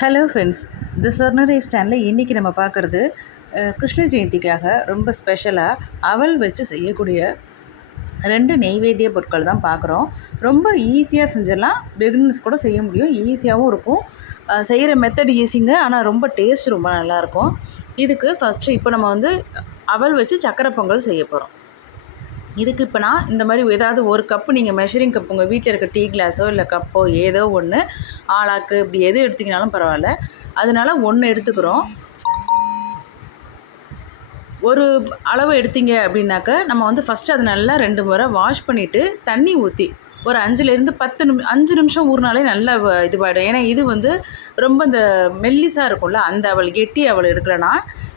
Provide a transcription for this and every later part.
Hello friends தி சொர்ணரை ஸ்டாண்டில் இன்றைக்கி நம்ம பார்க்குறது கிருஷ்ண ஜெயந்திக்காக ரொம்ப ஸ்பெஷலாக அவல் வச்சு செய்யக்கூடிய ரெண்டு நெய்வேத்திய பொருட்கள் தான் பார்க்குறோம். ரொம்ப ஈஸியாக செஞ்சிடலாம். பிகினர்ஸ் கூட செய்ய முடியும். ஈஸியாகவும் இருக்கும். செய்கிற மெத்தட் ஈஸிங்க ஆனால் ரொம்ப டேஸ்ட் ரொம்ப நல்லாயிருக்கும் இதுக்கு ஃபஸ்ட்டு இப்போ நம்ம வந்து அவல் வச்சு சக்கரை பொங்கல் செய்ய போகிறோம் இதுக்கு இப்போ நான் இந்த மாதிரி ஏதாவது ஒரு கப்பு நீங்கள் மெஷரிங் கப் உங்கள் வீட்டில் இருக்க டீ கிளாஸோ இல்லை கப்போ ஏதோ ஒன்று ஆளாக்கு இப்படி எது எடுத்திங்கனாலும் பரவாயில்ல. அதனால் ஒன்று எடுத்துக்கிறோம். ஒரு அளவு எடுத்தீங்க அப்படின்னாக்க நம்ம வந்து ஃபஸ்ட்டு அதை நல்லா ரெண்டு முறை வாஷ் பண்ணிவிட்டு தண்ணி ஊற்றி ஒரு அஞ்சுலேருந்து பத்து நிமி அஞ்சு நிமிஷம் ஊறினாலே நல்லா இதுவாகிடும் ஏன்னா இது வந்து ரொம்ப இந்த மெல்லிஸாக இருக்கும்ல அந்த அவள் கெட்டி அவள் எடுக்கலைன்னா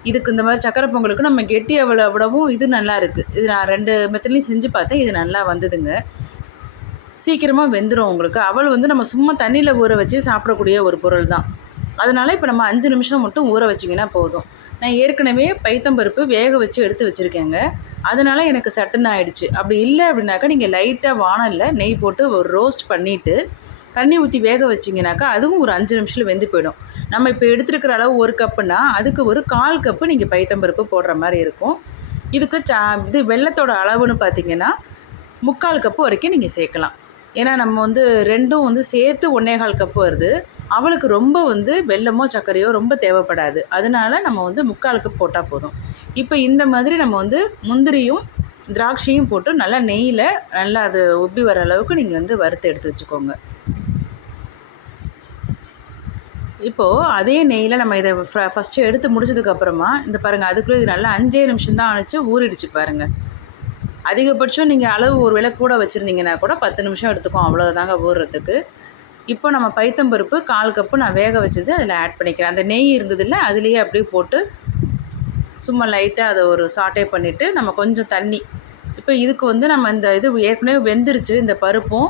இதுக்கு இந்த மாதிரி சக்கரை பொங்கலுக்கு நம்ம கெட்டி அவளை விடவும் இது நல்லா இருக்குது இது நான் ரெண்டு மெத்தட்லையும் செஞ்சு பார்த்தேன். இது நல்லா வந்ததுங்க. சீக்கிரமாக வெந்துடும் உங்களுக்கு. அவள் வந்து நம்ம சும்மா தண்ணியில் ஊற வச்சு சாப்பிடக்கூடிய ஒரு பொருள் தான். அதனால் இப்போ நம்ம அஞ்சு நிமிஷம் மட்டும் ஊற வச்சிங்கன்னா போதும். நான் ஏற்கனவே பைத்தம்பருப்பு வேக வச்சு எடுத்து வச்சுருக்கேங்க. அதனால் எனக்கு சட்டுன்னு ஆயிடுச்சு. அப்படி இல்லை அப்படின்னாக்கா நீங்கள் லைட்டாக வானலில் நெய் போட்டு ஒரு ரோஸ்ட் பண்ணிவிட்டு தண்ணி ஊற்றி வேக வச்சிங்கனாக்கா அதுவும் ஒரு அஞ்சு நிமிஷத்தில் வெந்து போயிடும். நம்ம இப்போ எடுத்துருக்கிற அளவு ஒரு கப்புனா அதுக்கு ஒரு கால் கப்பு நீங்கள் பைத்தம்பருப்பு போடுற மாதிரி இருக்கும். இதுக்கு சா இது வெள்ளத்தோட அளவுன்னு பார்த்தீங்கன்னா முக்கால் கப்பு வரைக்கும் நீங்கள் சேர்க்கலாம். ஏன்னா நம்ம வந்து ரெண்டும் வந்து சேர்த்து ஒன்னேகால் கப்பு வருது. அவளுக்கு ரொம்ப வந்து வெல்லமோ சர்க்கரையோ ரொம்ப தேவைப்படாது. அதனால நம்ம வந்து முக்கால் கப் போட்டால் போதும். இப்போ இந்த மாதிரி நம்ம வந்து முந்திரியும் திராட்சையும் போட்டு நல்லா நெய்யில் நல்லா அது உப்பி வர அளவுக்கு நீங்கள் வந்து வறுத்து எடுத்து வச்சுக்கோங்க. இப்போது அதே நெய்யில் நம்ம இதை ஃபஸ்ட்டு எடுத்து முடிச்சதுக்கப்புறமா இந்த பாருங்கள் அதுக்குள்ளே இது நல்லா அஞ்சே நிமிஷம் தான் அணைச்சி ஊறிடுச்சு பாருங்கள் அதிகபட்சம் நீங்கள் அளவு ஒரு வேளை கூட வச்சுருந்தீங்கன்னா கூட பத்து நிமிஷம் எடுத்துக்கும் அவ்வளோதாங்க ஊறுறதுக்கு. இப்போ நம்ம பைத்தம்பருப்பு கால் கப்பு நான் வேக வச்சது அதில் ஆட் பண்ணிக்கிறேன். அந்த நெய் இருந்ததில்ல அதுலேயே அப்படியே போட்டு சும்மா லைட்டாக அதை ஒரு சாட்டே பண்ணிவிட்டு நம்ம கொஞ்சம் தண்ணி. இப்போ இதுக்கு வந்து நம்ம இந்த இது ஏற்கனவே வெந்துருச்சு இந்த பருப்பும்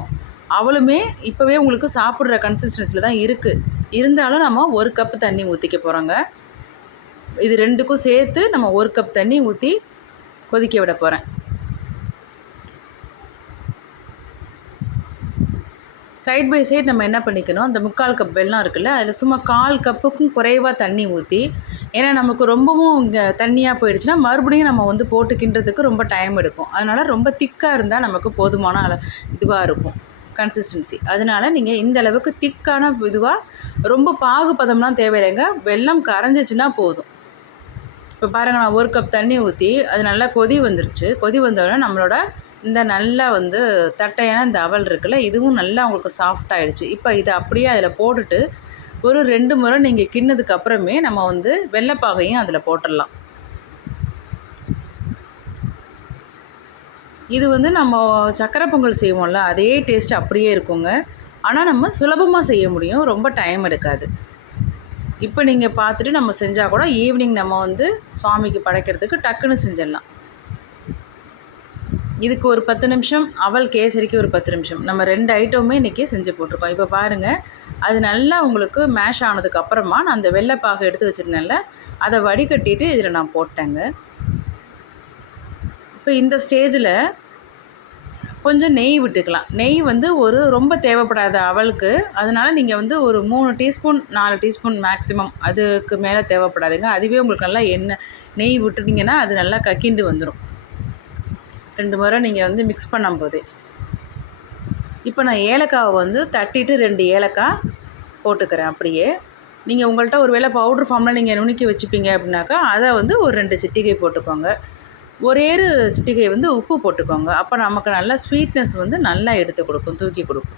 அவளுமே இப்போவே உங்களுக்கு சாப்பிட்ற கன்சிஸ்டன்சியில் தான் இருக்குது இருந்தாலும் நம்ம ஒரு கப்பு தண்ணி ஊற்றிக்க போகிறோங்க இது ரெண்டுக்கும் சேர்த்து நம்ம ஒரு கப் தண்ணி ஊற்றி கொதிக்க விட போகிறேன் சைட் பை சைடு நம்ம என்ன பண்ணிக்கணும்? அந்த முக்கால் கப் வெள்ளம் இருக்குல்ல அதில் சும்மா கால் கப்புக்கும் குறைவாக தண்ணி ஊற்றி ஏன்னா நமக்கு ரொம்பவும் இங்கே தண்ணியாக போயிடுச்சுன்னா மறுபடியும் நம்ம வந்து போட்டு கிண்டுறதுக்கு ரொம்ப டைம் எடுக்கும். அதனால் ரொம்ப திக்காக இருந்தால் நமக்கு போதுமான இதுவாக இருக்கும். கன்சிஸ்டன்சி அதனால நீங்கள் இந்த அளவுக்கு திக்கான இதுவாக ரொம்ப பாகுபதம்லாம் தேவையில்லைங்க. வெள்ளம் கரைஞ்சிச்சுன்னா போதும். இப்போ பாருங்கள் நான் ஒரு கப் தண்ணி ஊற்றி அது நல்லா கொதி வந்துருச்சு. கொதி வந்தோடனே நம்மளோட இந்த நல்லா வந்து தட்டையான இந்த அவல் இருக்குல்ல இதுவும் நல்லா உங்களுக்கு சாஃப்ட் ஆகிடுச்சு இப்போ இதை அப்படியே அதில் போட்டுட்டு ஒரு ரெண்டு முறை நீங்கள் கிண்ணதுக்கு அப்புறமே நம்ம வந்து வெள்ளைப்பாகையும் அதில் போட்டுடலாம். இது வந்து நம்ம சக்கரை பொங்கல் செய்வோம்ல அதே டேஸ்ட் அப்படியே இருக்குங்க. ஆனால் நம்ம சுலபமாக செய்ய முடியும். ரொம்ப டைம் எடுக்காது. இப்போ நீங்கள் பார்த்துட்டு நம்ம செஞ்சால் கூட ஈவினிங் நம்ம வந்து சுவாமிக்கு படைக்கிறதுக்கு டக்குன்னு செஞ்சிடலாம். இதுக்கு ஒரு பத்து நிமிஷம் அவல் கேசரிக்கு ஒரு பத்து நிமிஷம். நம்ம ரெண்டு ஐட்டமுமே இன்றைக்கி செஞ்சு போட்டிருக்கோம். இப்போ பாருங்கள் அது நல்லா உங்களுக்கு மேஷ் ஆனதுக்கப்புறமா நான் அந்த வெள்ளைப்பாக எடுத்து வச்சுருந்தேன்ல அதை வடிகட்டிட்டு இதில் நான் போட்டேங்க. இப்போ இந்த ஸ்டேஜில் கொஞ்சம் நெய் விட்டுக்கலாம். நெய் வந்து ஒரு ரொம்ப தேவைப்படாத அவளுக்கு. அதனால் நீங்கள் வந்து ஒரு மூணு டீஸ்பூன் நாலு டீஸ்பூன் மேக்ஸிமம் அதுக்கு மேலே தேவைப்படாதுங்க. அதுவே உங்களுக்கு நல்லா எண்ணெய் நெய் விட்டுட்டிங்கன்னா அது நல்லா கக்கிண்டு வந்துடும் ரெண்டு முறை நீங்கள் வந்து மிக்ஸ் பண்ணும் போதே இப்போ நான் ஏலக்காவை வந்து தட்டிட்டு ரெண்டு ஏலக்காய் போட்டுக்கிறேன் அப்படியே. நீங்கள் உங்கள்கிட்ட ஒரு வேளை பவுட்ரு ஃபார்மில் நீங்கள் நுணுக்கி வச்சுப்பீங்க அப்படின்னாக்கா அதை வந்து ஒரு ரெண்டு சிட்டிகை போட்டுக்கோங்க. ஒரே ஒரு சிட்டிகை வந்து உப்பு போட்டுக்கோங்க. அப்போ நமக்கு நல்லா ஸ்வீட்னஸ் வந்து நல்லா எடுத்து கொடுக்கும் தூக்கி கொடுக்கும்.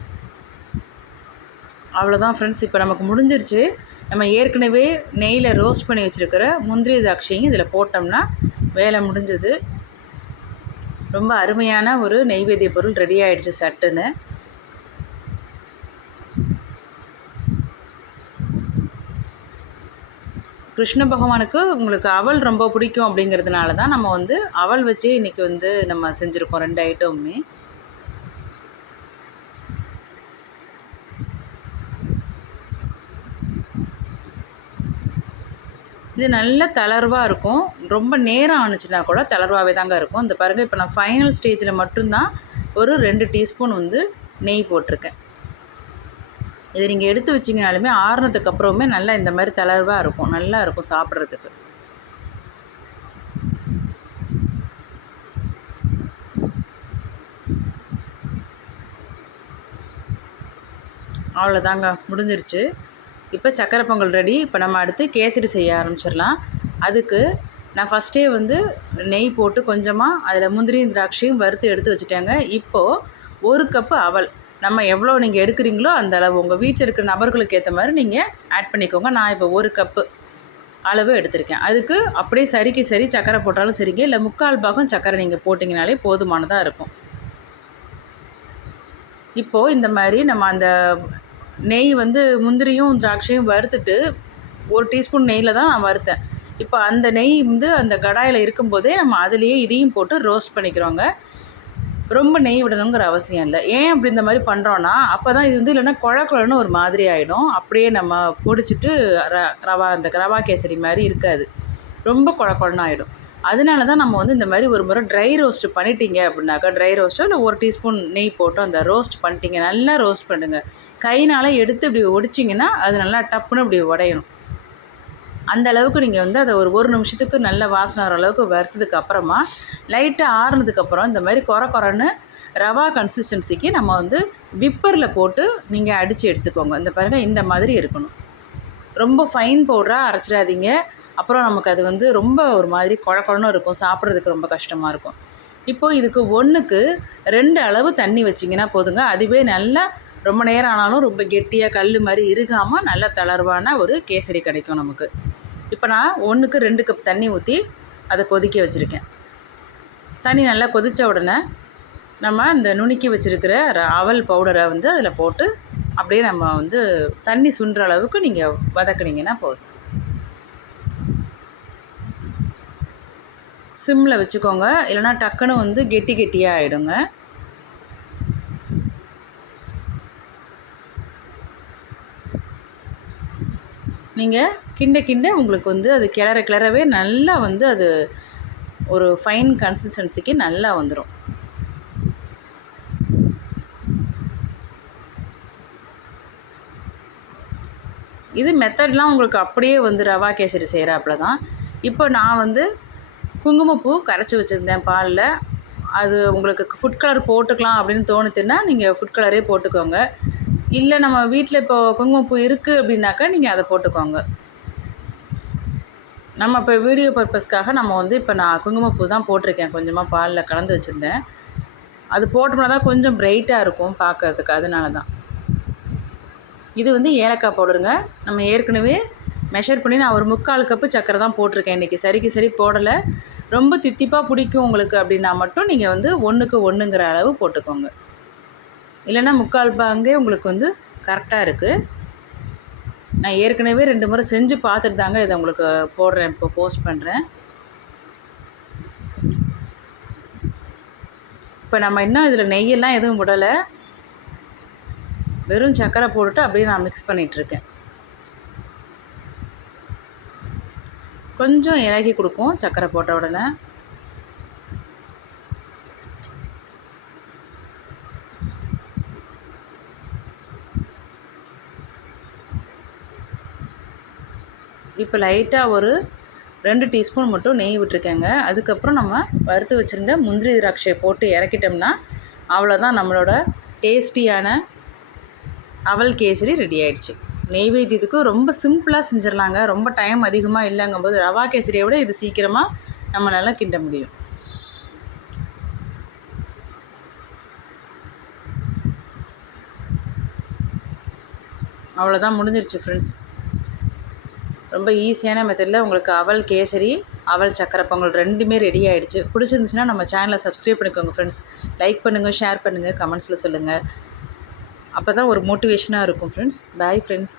அவ்வளோதான் ஃப்ரெண்ட்ஸ் இப்போ நமக்கு முடிஞ்சிருச்சு. நம்ம ஏற்கனவே நெய்யில் ரோஸ்ட் பண்ணி வச்சுருக்கிற முந்திரி திராட்சையும் இதில் போட்டோம்னா வேலை முடிஞ்சது. ரொம்ப அருமையான ஒரு நெய்வேத்திய பொருள் ரெடி ஆகிடுச்சு சட்டுன்னு. கிருஷ்ண பகவானுக்கு உங்களுக்கு அவல் ரொம்ப பிடிக்கும் அப்படிங்கிறதுனால தான் நம்ம வந்து அவல் வச்சே இன்றைக்கி வந்து நம்ம செஞ்சுருக்கோம் ரெண்டு ஐட்டமுமே. இது நல்ல தளர்வாக இருக்கும். ரொம்ப நேரம் ஆணுச்சுன்னா கூட தளர்வாகவே தாங்க இருக்கும். இந்த பாருங்கள் இப்போ நான் ஃபைனல் ஸ்டேஜில் மட்டும்தான் ஒரு ரெண்டு டீஸ்பூன் வந்து நெய் போட்டிருக்கேன். இதை நீங்கள் எடுத்து வச்சிங்கனாலுமே ஆறுனதுக்கு அப்புறமே நல்லா இந்த மாதிரி தளர்வாக இருக்கும். நல்லா இருக்கும் சாப்பிட்றதுக்கு. அவ்வளோதாங்க. முடிஞ்சிருச்சு. இப்போ சக்கரை பொங்கல் ரெடி. இப்போ நம்ம அடுத்து கேசரி செய்ய ஆரம்பிச்சிடலாம். அதுக்கு நான் ஃபஸ்ட்டே வந்து நெய் போட்டு கொஞ்சமாக அதில் முந்திரியும் திராட்சையும் வறுத்து எடுத்து வச்சுட்டேங்க. இப்போது ஒரு கப்பு அவல். நம்ம எவ்வளோ நீங்கள் எடுக்கிறீங்களோ அந்த அளவு உங்கள் வீட்டில் இருக்கிற நபர்களுக்கு ஏற்ற மாதிரி நீங்கள் ஆட் பண்ணிக்கோங்க. நான் இப்போ ஒரு கப்பு அளவு எடுத்திருக்கேன். அதுக்கு அப்படியே சரிக்கு சரி சக்கரை போட்டாலும் சரிங்க. இல்லை முக்கால் பாகம் சக்கரை நீங்கள் போட்டிங்கனாலே போதுமானதாக இருக்கும். இப்போது இந்த மாதிரி நம்ம அந்த நெய் வந்து முந்திரியும் திராட்சையும் வறுத்துட்டு ஒரு டீஸ்பூன் நெய்யில் தான் நான் வறுத்தேன். இப்போ அந்த நெய் வந்து அந்த கடாயில் இருக்கும்போதே நம்ம அதுலேயே இதையும் போட்டு ரோஸ்ட் பண்ணிக்கிறோங்க. ரொம்ப நெய் விடணுங்கிற அவசியம் இல்லை. ஏன் அப்படி இந்த மாதிரி பண்ணுறோன்னா அப்போ தான் இது வந்து இல்லைன்னா குழ குழன்னு ஒரு மாதிரி ஆகிடும் அப்படியே நம்ம பொடிச்சிட்டு ர ரவா அந்த ரவா கேசரி மாதிரி இருக்காது. ரொம்ப குழ குழன்னு ஆகிடும் அதனால தான் நம்ம வந்து இந்த மாதிரி ஒரு முறை ட்ரை ரோஸ்ட் பண்ணிட்டீங்க அப்படின்னாக்கா ட்ரை ரோஸ்ட்டோ இல்லை ஒரு டீஸ்பூன் நெய் போட்டு அந்த ரோஸ்ட் பண்ணிட்டீங்க நல்லா ரோஸ்ட் பண்ணுங்கள் கைனால் எடுத்து இப்படி ஒடிச்சிங்கன்னா அது நல்லா டப்புன்னு இப்படி உடையணும். அந்த அளவுக்கு நீங்கள் வந்து அதை ஒரு ஒரு நிமிஷத்துக்கு நல்ல வாசனை வர அளவுக்கு வறுத்ததுக்கு அப்புறமா லைட்டாக ஆறுனதுக்கப்புறம் இந்த மாதிரி குறை குறைன்னு ரவா கன்சிஸ்டன்சிக்கு நம்ம வந்து விப்பரில் போட்டு நீங்கள் அடித்து எடுத்துக்கோங்க. இந்த பாருங்கள் இந்த மாதிரி இருக்கணும். ரொம்ப ஃபைன் பவுடராக அரைச்சிடாதீங்க. அப்புறம் நமக்கு அது வந்து ரொம்ப ஒரு மாதிரி குழக்குழன்னு இருக்கும். சாப்பிட்றதுக்கு ரொம்ப கஷ்டமாக இருக்கும். இப்போது இதுக்கு ஒன்றுக்கு ரெண்டு அளவு தண்ணி வச்சிங்கன்னா போதுங்க. அதுவே நல்லா ரொம்ப நேரம் ஆனாலும் ரொம்ப கெட்டியாக கல் மாதிரி இருகாமல் நல்ல தளர்வான ஒரு கேசரி கிடைக்கும் நமக்கு. இப்போ நான் ஒன்றுக்கு ரெண்டு கப் தண்ணி ஊற்றி அதை கொதிக்க வச்சுருக்கேன். தண்ணி நல்லா கொதித்த உடனே நம்ம இந்த நுணுக்கி வச்சுருக்கிற அவல் பவுடரை வந்து அதில் போட்டு அப்படியே நம்ம வந்து தண்ணி சுண்டுற அளவுக்கு நீங்கள் வதக்குனீங்கன்னா போதும். சிம்மில் வச்சுக்கோங்க. இல்லைனா டக்குன்னு வந்து கெட்டி கெட்டியாக ஆகிடுங்க நீங்கள் கிண்ட கிண்ட உங்களுக்கு வந்து அது கிளற கிளறவே நல்லா வந்து அது ஒரு ஃபைன் கன்சிஸ்டன்சிக்கு நல்லா வந்துடும் இது மெத்தட்லாம் உங்களுக்கு அப்படியே வந்து ரவா கேசரி செய்கிறாப்புல தான். இப்போ நான் வந்து குங்குமப்பூ கரைச்சி வச்சுருந்தேன் பாலில். அது உங்களுக்கு ஃபுட் கலர் போட்டுக்கலாம் அப்படின்னு தோணுதுன்னா நீங்கள் ஃபுட் கலரே போட்டுக்கோங்க. இல்லை நம்ம வீட்டில் இப்போ குங்குமப்பூ இருக்குது அப்படின்னாக்கா நீங்கள் அதை போட்டுக்கோங்க. நம்ம இப்போ வீடியோ பர்பஸ்க்காக நம்ம வந்து இப்போ நான் குங்குமப்பூ தான் போட்டிருக்கேன். கொஞ்சமாக பாலில் கலந்து வச்சுருந்தேன். அது போட்டோம்னா தான் கொஞ்சம் பிரைட்டாக இருக்கும் பார்க்கறதுக்கு அதனால தான். இது வந்து ஏலக்காய் பவுடருங்க. நம்ம ஏற்கனவே மெஷர் பண்ணி நான் ஒரு முக்கால் கப்பு சக்கரை தான் போட்டிருக்கேன். இன்றைக்கி சரிக்கு சரி போடலை. ரொம்ப தித்திப்பாக பிடிக்கும் உங்களுக்கு அப்படின்னா மட்டும் நீங்கள் வந்து ஒன்றுக்கு ஒன்றுங்கிற அளவு போட்டுக்கோங்க. இல்லைன்னா முக்கால் பாங்கே உங்களுக்கு வந்து கரெக்டாக இருக்குது நான் ஏற்கனவே ரெண்டு முறை செஞ்சு பார்த்துட்டு தாங்க இதை உங்களுக்கு போடுறேன் இப்போ போஸ்ட் பண்ணுறேன் இப்போ நம்ம இன்னும் இதில் நெய்யெல்லாம் எதுவும் விடலை. வெறும் சர்க்கரை போட்டுட்டு அப்படியே நான் மிக்ஸ் பண்ணிகிட்ருக்கேன் கொஞ்சம் இலகி கொடுக்கும் சர்க்கரை போட்ட உடனே. இப்போ லைட்டாக ஒரு ரெண்டு டீஸ்பூன் மட்டும் நெய் விட்டுருக்கேங்க. அதுக்கப்புறம் நம்ம வறுத்து வச்சுருந்த முந்திரி திராட்சையை போட்டு இறக்கிட்டோம்னா அவ்வளோதான் நம்மளோட டேஸ்டியான அவல் கேசரி ரெடி ஆயிடுச்சு. நெய்வேத்தியத்துக்கு ரொம்ப சிம்பிளாக செஞ்சிடலாங்க ரொம்ப டைம் அதிகமாக இல்லைங்கும்போது ரவா கேசரியை விட இது சீக்கிரமாக நம்ம நல்லா கிண்ட முடியும். அவ்வளோதான் முடிஞ்சிருச்சு ஃப்ரெண்ட்ஸ் ரொம்ப ஈஸியான மெத்தடில் உங்களுக்கு அவல் கேசரி அவல் சக்கரை பொங்கல் ரெண்டுமே ரெடி ஆகிடுச்சு பிடிச்சிருந்துச்சுன்னா நம்ம சேனலை சப்ஸ்கிரைப் பண்ணிக்கோங்க ஃப்ரெண்ட்ஸ் லைக் பண்ணுங்கள் ஷேர் பண்ணுங்கள் கமெண்ட்ஸில் சொல்லுங்கள் அப்போ தான் ஒரு மோட்டிவேஷனாக இருக்கும் ஃப்ரெண்ட்ஸ் பாய் ஃப்ரெண்ட்ஸ்